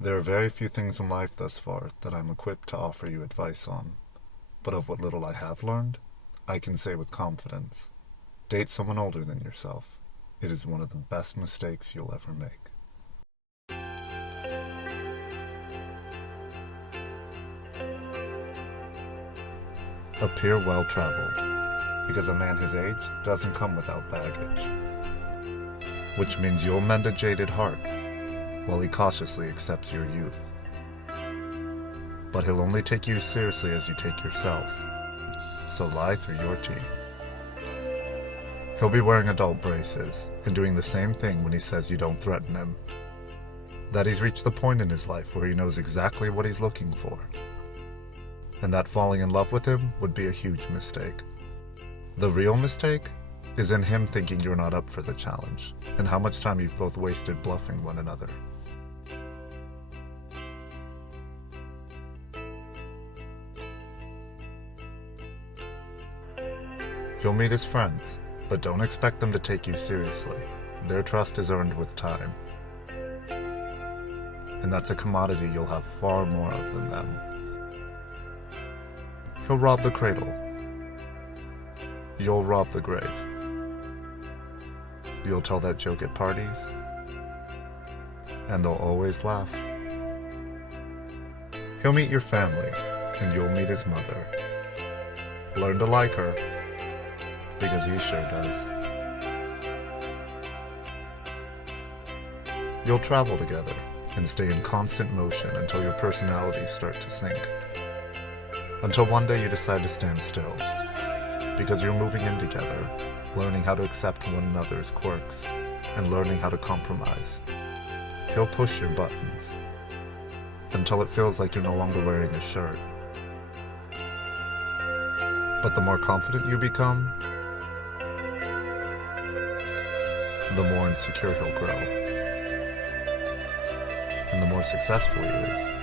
There are very few things in life thus far that I'm equipped to offer you advice on, but of what little I have learned, I can say with confidence, date someone older than yourself. It is one of the best mistakes you'll ever make. Appear well-traveled, because a man his age doesn't come without baggage, which means you'll mend a jaded heart while he cautiously accepts your youth. But he'll only take you seriously as you take yourself, so lie through your teeth. He'll be wearing adult braces and doing the same thing when he says you don't threaten him. That he's reached the point in his life where he knows exactly what he's looking for. And that falling in love with him would be a huge mistake. The real mistake is in him thinking you're not up for the challenge, and how much time you've both wasted bluffing one another. You'll meet his friends, but don't expect them to take you seriously. Their trust is earned with time. And that's a commodity you'll have far more of than them. He'll rob the cradle. You'll rob the grave. You'll tell that joke at parties, and they'll always laugh. He'll meet your family, and you'll meet his mother. Learn to like her, because he sure does. You'll travel together and stay in constant motion until your personalities start to sync. Until one day you decide to stand still, because you're moving in together, learning how to accept one another's quirks, and learning how to compromise. He'll push your buttons, until it feels like you're no longer wearing a shirt. But the more confident you become, the more insecure he'll grow. And the more successful he is,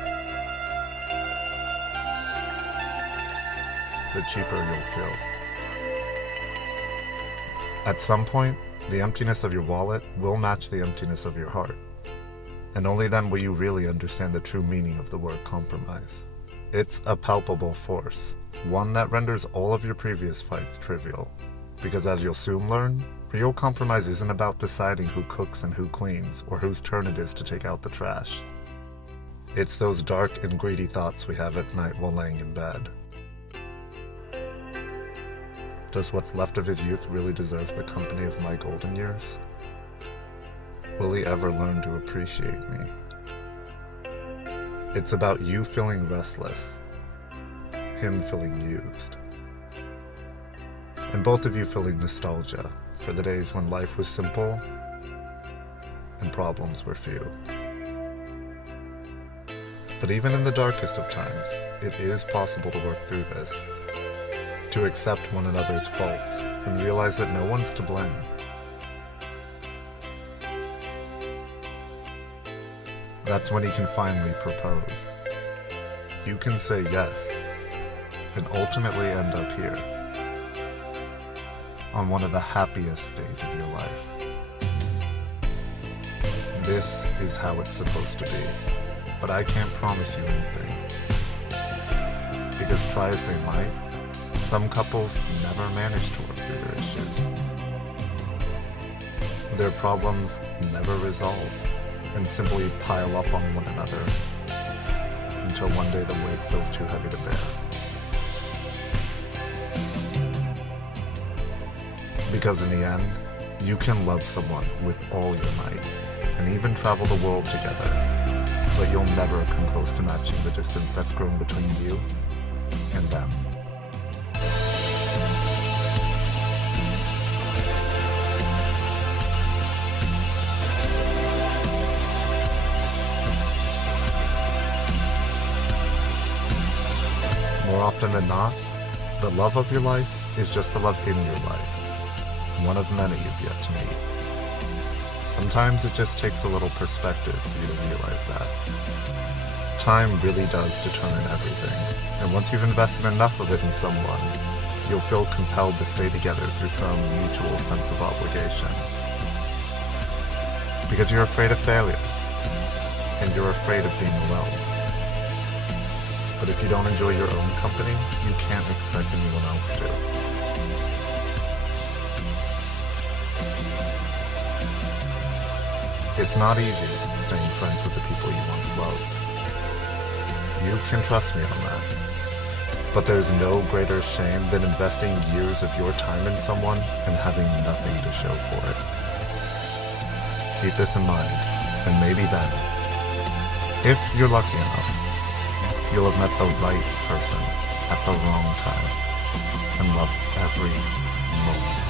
the cheaper you'll feel. At some point, the emptiness of your wallet will match the emptiness of your heart. And only then will you really understand the true meaning of the word compromise. It's a palpable force, one that renders all of your previous fights trivial. Because as you'll soon learn, real compromise isn't about deciding who cooks and who cleans, or whose turn it is to take out the trash. It's those dark and greedy thoughts we have at night while laying in bed. Does what's left of his youth really deserve the company of my golden years? Will he ever learn to appreciate me? It's about you feeling restless, him feeling used, and both of you feeling nostalgia for the days when life was simple and problems were few. But even in the darkest of times, it is possible to work through this, to accept one another's faults and realize that no one's to blame. That's when he can finally propose. You can say yes, and ultimately end up here, on one of the happiest days of your life. This is how it's supposed to be, but I can't promise you anything. Because try as they might, some couples never manage to work through their issues. Their problems never resolve, and simply pile up on one another, until one day the weight feels too heavy to bear. Because in the end, you can love someone with all your might, and even travel the world together, but you'll never come close to matching the distance that's grown between you and them. More often than not, the love of your life is just a love in your life, one of many you've yet to meet. Sometimes it just takes a little perspective for you to realize that. Time really does determine everything, and once you've invested enough of it in someone, you'll feel compelled to stay together through some mutual sense of obligation. Because you're afraid of failure. and you're afraid of being alone. But if you don't enjoy your own company, you can't expect anyone else to. It's not easy staying friends with the people you once loved. You can trust me on that. But there's no greater shame than investing years of your time in someone and having nothing to show for it. Keep this in mind, and maybe then, if you're lucky enough, you'll have met the right person at the wrong time and loved every moment.